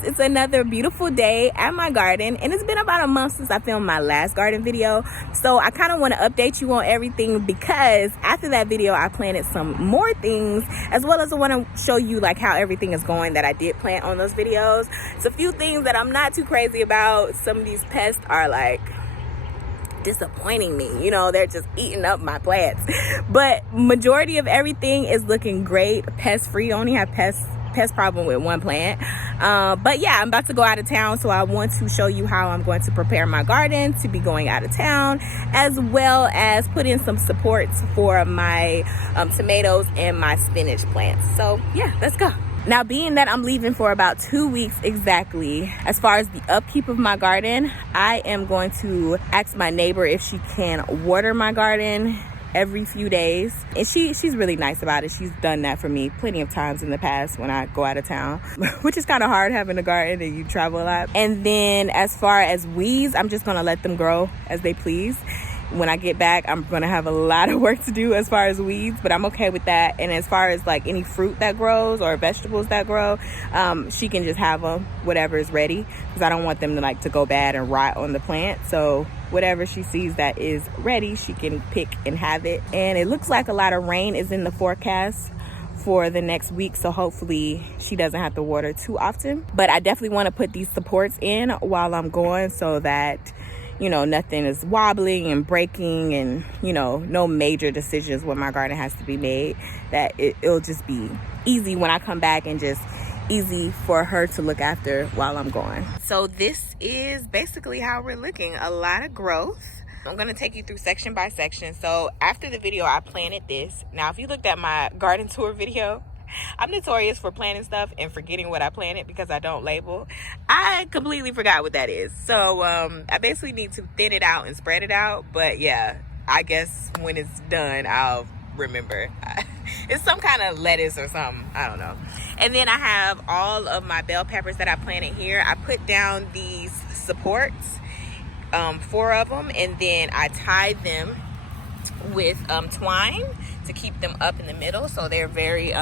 guys, it's another beautiful day at my garden, and it's been about a month since I filmed my last garden video, so I kind of want to update you on everything because after that video I planted some more things, as well as I want to show you like how everything is going that I did plant on those videos. It's a few things that I'm not too crazy about. Some of these pests are like disappointing me, you know, they're just eating up my plants, but majority of everything is looking great, pest free. Only have pest problem with one plant, but yeah, I'm about to go out of town, so I want to show you how I'm going to prepare my garden to be going out of town, as well as put in some supports for my tomatoes and my spinach plants. So yeah, let's go. Now, being that I'm leaving for about 2 weeks exactly, as far as the upkeep of my garden, I am going to ask my neighbor if she can water my garden every few days, and she's really nice about it. She's done that for me plenty of times in the past when I go out of town, which is kind of hard having a garden and you travel a lot. And then as far as weeds, I'm just gonna let them grow as they please. When I get back, I'm gonna have a lot of work to do as far as weeds, but I'm okay with that. And as far as like any fruit that grows or vegetables that grow, she can just have them, whatever is ready, because I don't want them to go bad and rot on the plant. So whatever she sees that is ready, she can pick and have it. And it looks like a lot of rain is in the forecast for the next week, so hopefully she doesn't have to water too often. But I definitely want to put these supports in while I'm going, so that, you know, nothing is wobbling and breaking, and, you know, no major decisions when my garden has to be made, that it'll just be easy when I come back and just easy for her to look after while I'm gone. So this is basically how we're looking. A lot of growth. I'm going to take you through section by section. So after the video, I planted this. Now, if you looked at my garden tour video, I'm notorious for planting stuff and forgetting what I planted because I don't label. I completely forgot what that is. So I basically need to thin it out and spread it out. But yeah, I guess when it's done, I'll remember. It's some kind of lettuce or something. I don't know. And then I have all of my bell peppers that I planted here. I put down these supports, 4 of them, and then I tied them with twine to keep them up in the middle, so they're very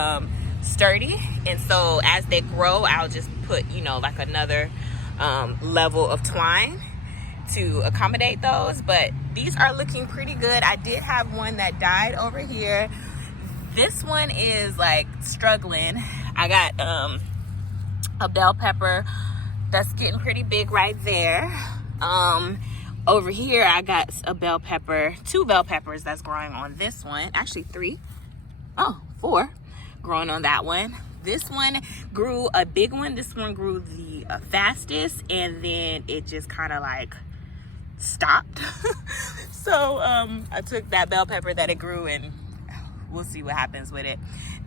sturdy. And so as they grow, I'll just put, you know, like another level of twine to accommodate those. But these are looking pretty good. I did have one that died over here. This one is like struggling. I got a bell pepper that's getting pretty big right there. Over here I got a bell pepper, 2 bell peppers that's growing on this one. Actually 4 growing on that one. This one grew a big one. This one grew the fastest, and then it just kind of like stopped. So I took that bell pepper that it grew, and we'll see what happens with it.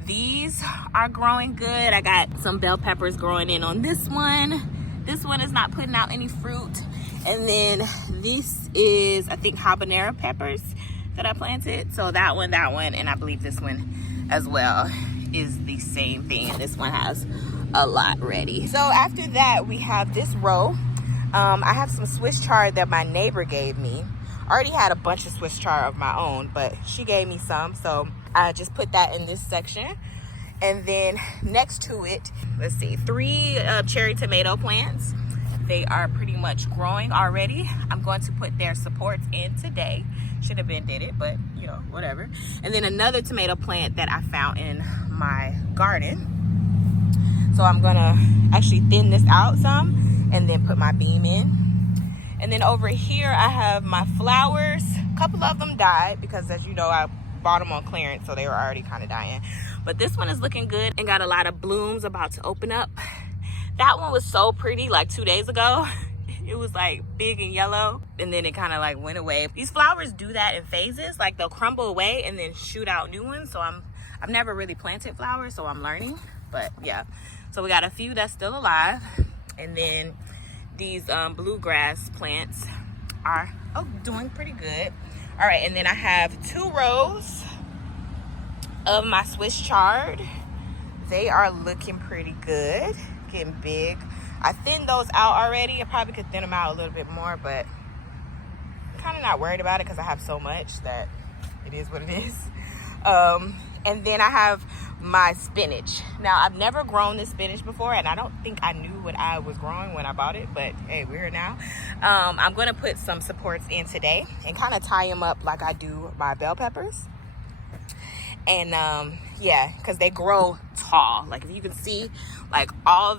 These are growing good. I got some bell peppers growing in on this one. This one is not putting out any fruit. And then this is, I think, habanero peppers that I planted. So that one, and I believe this one as well is the same thing. And this one has a lot ready. So after that, we have this row. I have some Swiss chard that my neighbor gave me. I already had a bunch of Swiss chard of my own, but she gave me some. So I just put that in this section. And then next to it, let's see, 3 cherry tomato plants. They are pretty much growing already. I'm going to put their supports in today. Should have been did it, but you know, whatever. And then another tomato plant that I found in my garden. So I'm gonna actually thin this out some and then put my beam in. And then over here I have my flowers. A couple of them died because, as you know, I bought them on clearance, so they were already kind of dying. But this one is looking good and got a lot of blooms about to open up. That one was so pretty like 2 days ago. It was like big and yellow, and then it kind of like went away. These flowers do that in phases, like they'll crumble away and then shoot out new ones. So I've never really planted flowers, so I'm learning. But yeah, so we got a few that's still alive, and then these bluegrass plants are doing pretty good. All right, and then I have 2 rows of my Swiss chard. They are looking pretty good, getting big. I thinned those out already. I probably could thin them out a little bit more, but I'm kind of not worried about it because I have so much that it is what it is. And then I have my spinach. Now, I've never grown this spinach before, and I don't think I knew what I was growing when I bought it, but hey, we're here now. I'm gonna put some supports in today and kind of tie them up like I do my bell peppers. And yeah, because they grow tall. Like, if you can see, like, all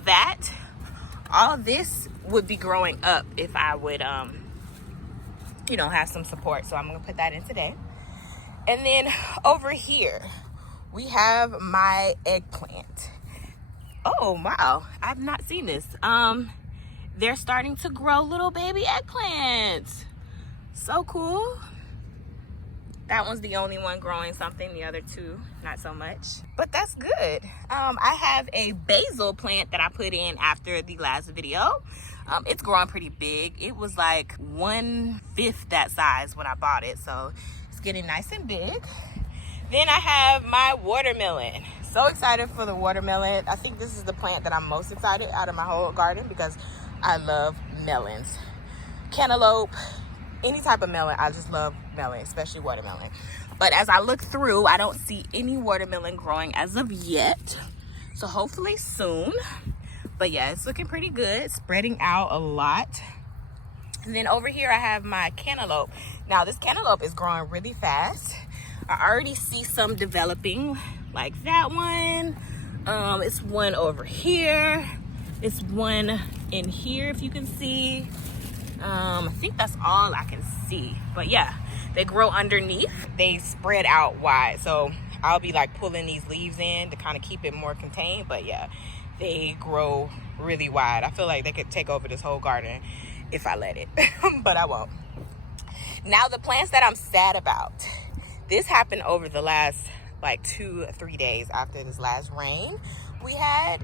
this would be growing up if I would you know, have some support. So I'm gonna put that in today. And then over here we have my eggplant. Oh wow, I've not seen this. They're starting to grow little baby eggplants. So cool. That one's the only one growing something, the other two not so much, but that's good. I have a basil plant that I put in after the last video. It's growing pretty big. It was like 1/5 that size when I bought it, so it's getting nice and big. Then I have my watermelon. So excited for the watermelon. I think this is the plant that I'm most excited out of my whole garden because I love melons. Cantaloupe, any type of melon. I just love melon, especially watermelon. But as I look through, I don't see any watermelon growing as of yet. So hopefully soon. But yeah, it's looking pretty good, spreading out a lot. And then over here I have my cantaloupe. Now this cantaloupe is growing really fast. I already see some developing, like that one. It's one over here. It's one in here, if you can see. I think that's all I can see. But yeah, they grow underneath. They spread out wide. So I'll be like pulling these leaves in to kind of keep it more contained. But yeah, they grow really wide. I feel like they could take over this whole garden if I let it, but I won't. Now the plants that I'm sad about. This happened over the last like 2 or 3 days after this last rain we had.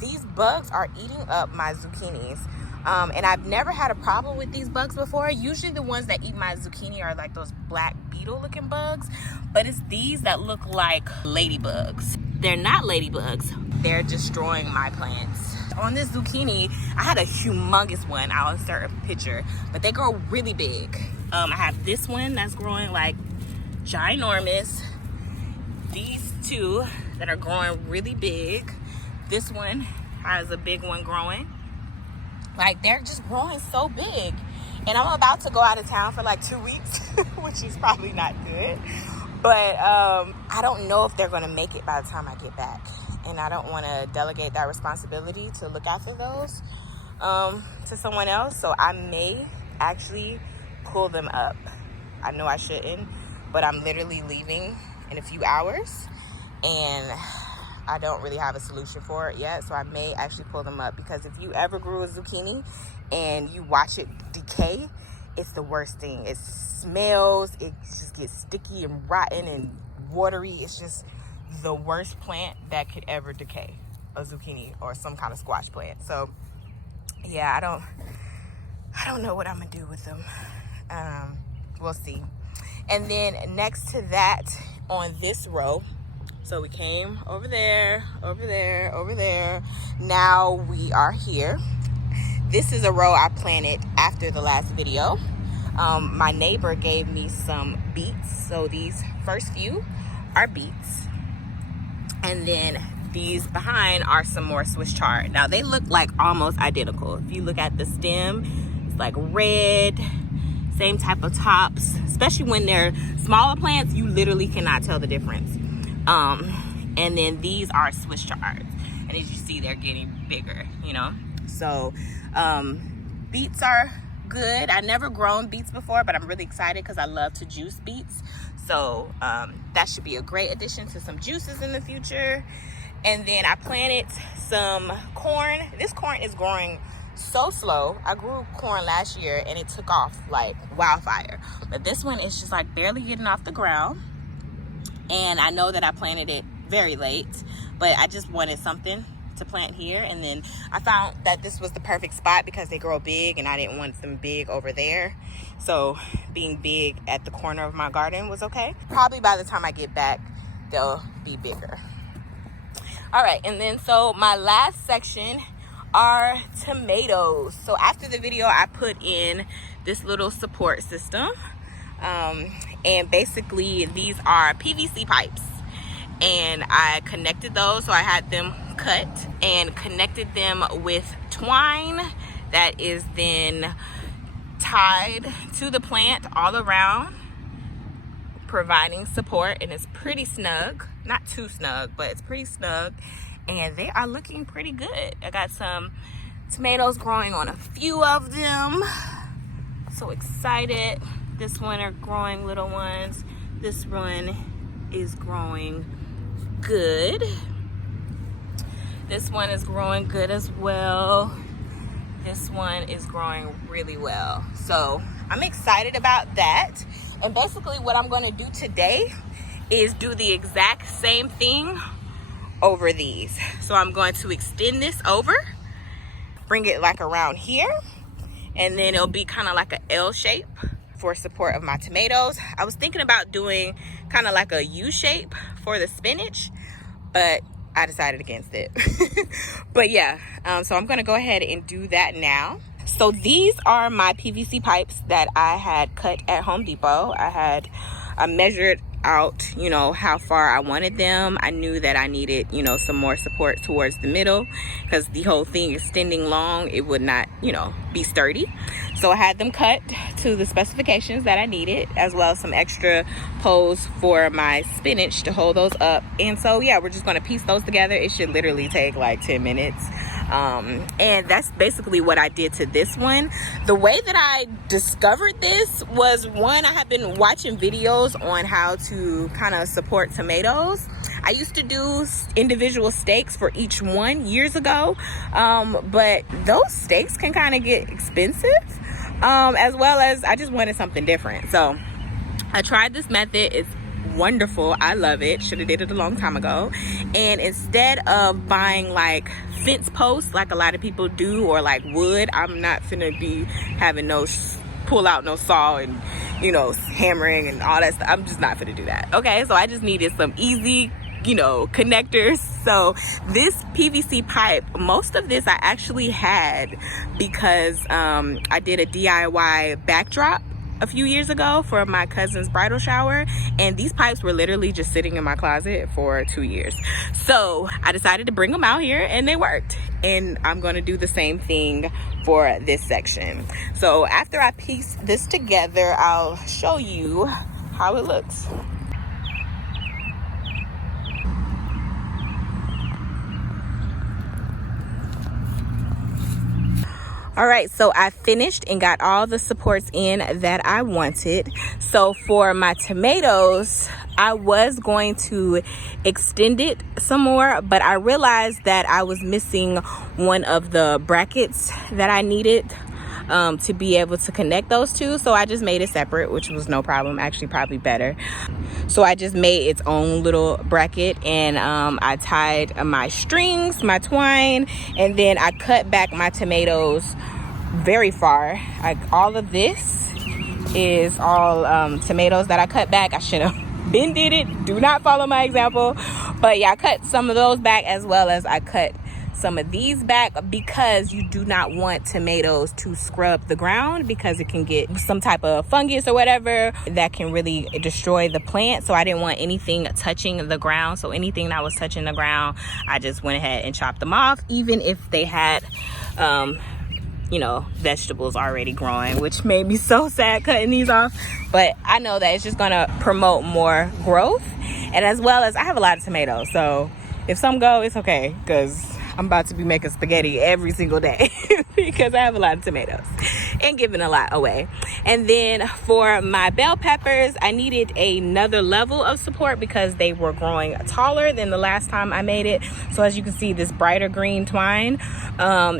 These bugs are eating up my zucchinis. And I've never had a problem with these bugs before. Usually the ones that eat my zucchini are like those black beetle looking bugs, but it's these that look like ladybugs. They're not ladybugs. They're destroying my plants. On this zucchini, I had a humongous one. I'll insert a picture, but they grow really big. I have this one that's growing like ginormous. These two that are growing really big. This one has a big one growing. Like, they're just growing so big. And I'm about to go out of town for like 2 weeks, which is probably not good. But I don't know if they're gonna make it by the time I get back. And I don't wanna delegate that responsibility to look after those to someone else. So I may actually pull them up. I know I shouldn't, but I'm literally leaving in a few hours. And I don't really have a solution for it yet, so I may actually pull them up, because if you ever grew a zucchini and you watch it decay, it's the worst thing. It smells, it just gets sticky and rotten and watery. It's just the worst plant that could ever decay, a zucchini or some kind of squash plant. So yeah, I don't know what I'm gonna do with them. We'll see. And then next to that, on this row, so we came over there, over there, over there. Now we are here. This is a row I planted after the last video. My neighbor gave me some beets. So these first few are beets. And then these behind are some more Swiss chard. Now they look like almost identical. If you look at the stem, it's like red, same type of tops. Especially when they're smaller plants, you literally cannot tell the difference. And then these are Swiss chards, and as you see, they're getting bigger, you know. So beets are good. I've never grown beets before, but I'm really excited because I love to juice beets. So that should be a great addition to some juices in the future. And then I planted some corn. This corn is growing so slow. I grew corn last year and it took off like wildfire, but this one is just like barely getting off the ground. And I know that I planted it very late, but I just wanted something to plant here. And then I found that this was the perfect spot because they grow big and I didn't want them big over there. So being big at the corner of my garden was okay. Probably by the time I get back, they'll be bigger. All right, and then so my last section are tomatoes. So after the video, I put in this little support system. And basically these are PVC pipes, and I connected those. So I had them cut and connected them with twine that is then tied to the plant all around, providing support. And it's pretty snug, not too snug, but it's pretty snug, and they are looking pretty good. I got some tomatoes growing on a few of them. So excited. This one are growing little ones. This one is growing good. This one is growing good as well. This one is growing really well. So I'm excited about that. And basically what I'm gonna do today is do the exact same thing over these. So I'm going to extend this over, bring it like around here, and then it'll be kind of like an L shape for support of my tomatoes. I was thinking about doing kind of like a U shape for the spinach, but I decided against it. But yeah, so I'm gonna go ahead and do that now. So these are my PVC pipes that I had cut at Home Depot. I measured out, you know, how far I wanted them. I knew that I needed, you know, some more support towards the middle, because the whole thing extending long, it would not, you know, be sturdy. So I had them cut to the specifications that I needed, as well as some extra poles for my spinach to hold those up. And so yeah, we're just going to piece those together. It should literally take like 10 minutes. And that's basically what I did to this one. The way that I discovered this was, one, I have been watching videos on how to kind of support tomatoes. I used to do individual stakes for each one years ago, but those stakes can kind of get expensive, as well as I just wanted something different. So I tried this method. It's wonderful. I love it. Should have did it a long time ago. And instead of buying like fence posts like a lot of people do, or like wood, I'm not finna be having no pull out no saw and, you know, hammering and all that stuff. I'm just not finna do that. Okay, so I just needed some easy, you know, connectors. So this PVC pipe, most of this I actually had because I did a DIY backdrop a few years ago for my cousin's bridal shower, and these pipes were literally just sitting in my closet for 2 years. So I decided to bring them out here, and they worked. And I'm going to do the same thing for this section. So after I piece this together, I'll show you how it looks. All right, so I finished and got all the supports in that I wanted. So for my tomatoes, I was going to extend it some more, but I realized that I was missing one of the brackets that I needed to be able to connect those two. So I just made it separate, which was no problem, actually probably better. So I just made its own little bracket, and I tied my strings, my twine, and then I cut back my tomatoes very far. All of this is all tomatoes that I cut back. I should have been did it. Do not follow my example. But yeah, I cut some of those back, as well as I cut some of these back, because you do not want tomatoes to scrub the ground, because it can get some type of fungus or whatever that can really destroy the plant. So I didn't want anything touching the ground. So anything that was touching the ground, I just went ahead and chopped them off, even if they had you know, vegetables already growing, which made me so sad cutting these off. But I know that it's just gonna promote more growth, and as well as I have a lot of tomatoes, so if some go, it's okay, because I'm about to be making spaghetti every single day because I have a lot of tomatoes and giving a lot away. And then for my bell peppers, I needed another level of support because they were growing taller than the last time I made it. So as you can see, this brighter green twine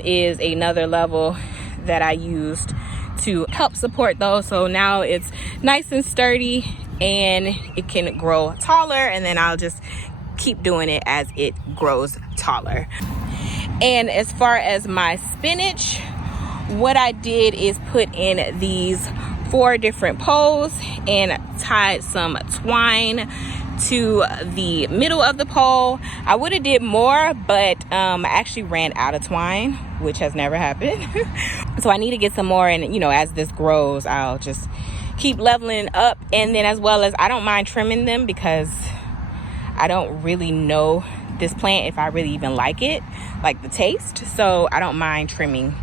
is another level that I used to help support those. So now it's nice and sturdy and it can grow taller, and then I'll just keep doing it as it grows taller. And as far as my spinach, what I did is put in these 4 different poles and tied some twine to the middle of the pole. I would have did more, but I actually ran out of twine, which has never happened. So I need to get some more, and you know, as this grows, I'll just keep leveling up. And then as well as, I don't mind trimming them because I don't really know this plant if I really even like it, like the taste. So I don't mind trimming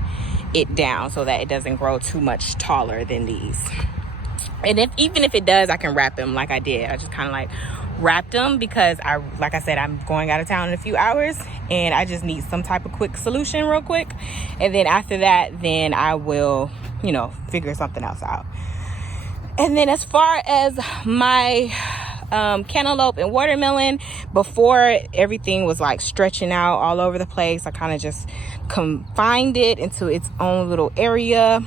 it down so that it doesn't grow too much taller than these. And even if it does, I can wrap them like I did. I just kind of like wrapped them because like I said, I'm going out of town in a few hours and I just need some type of quick solution real quick. And then after that, then I will, you know, figure something else out. And then as far as my cantaloupe and watermelon, before everything was like stretching out all over the place, I kind of just confined it into its own little area.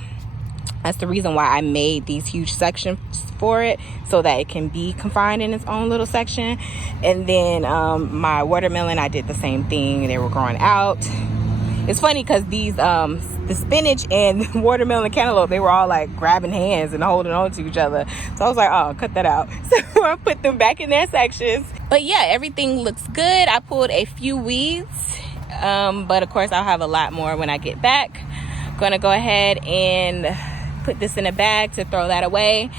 That's the reason why I made these huge sections for it, so that it can be confined in its own little section. And then my watermelon, I did the same thing. They were growing out. It's funny because these the spinach and watermelon cantaloupe, they were all like grabbing hands and holding on to each other. So I was like, oh, cut that out. So I put them back in their sections. But yeah, everything looks good. I pulled a few weeds, but of course I'll have a lot more when I get back. I'm gonna go ahead and put this in a bag to throw that away.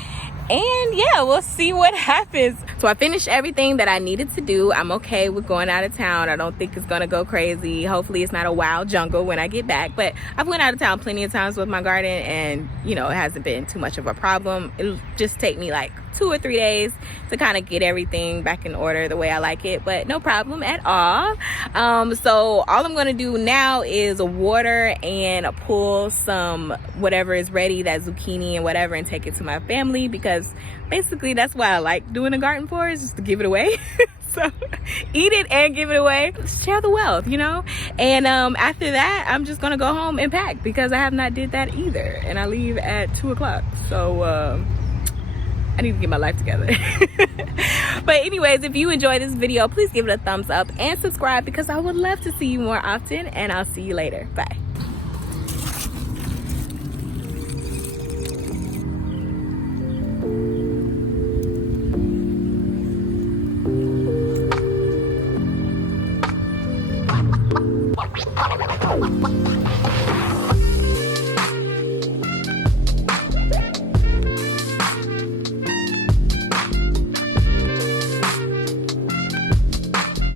And yeah, we'll see what happens. So I finished everything that I needed to do. I'm okay with going out of town. I don't think it's gonna go crazy. Hopefully it's not a wild jungle when I get back. But I've went out of town plenty of times with my garden, and you know, it hasn't been too much of a problem. It'll just take me like 2 or 3 days to kind of get everything back in order the way I like it, but no problem at all. So all I'm gonna do now is water and pull some whatever is ready, that zucchini and whatever, and take it to my family, because basically that's what I like doing a garden for, is just to give it away. So eat it and give it away, share the wealth, you know. And after that, I'm just gonna go home and pack, because I have not did that either, and I leave at 2 o'clock. So I need to get my life together. But anyways, if you enjoyed this video, please give it a thumbs up and subscribe, because I would love to see you more often, and I'll see you later. Bye.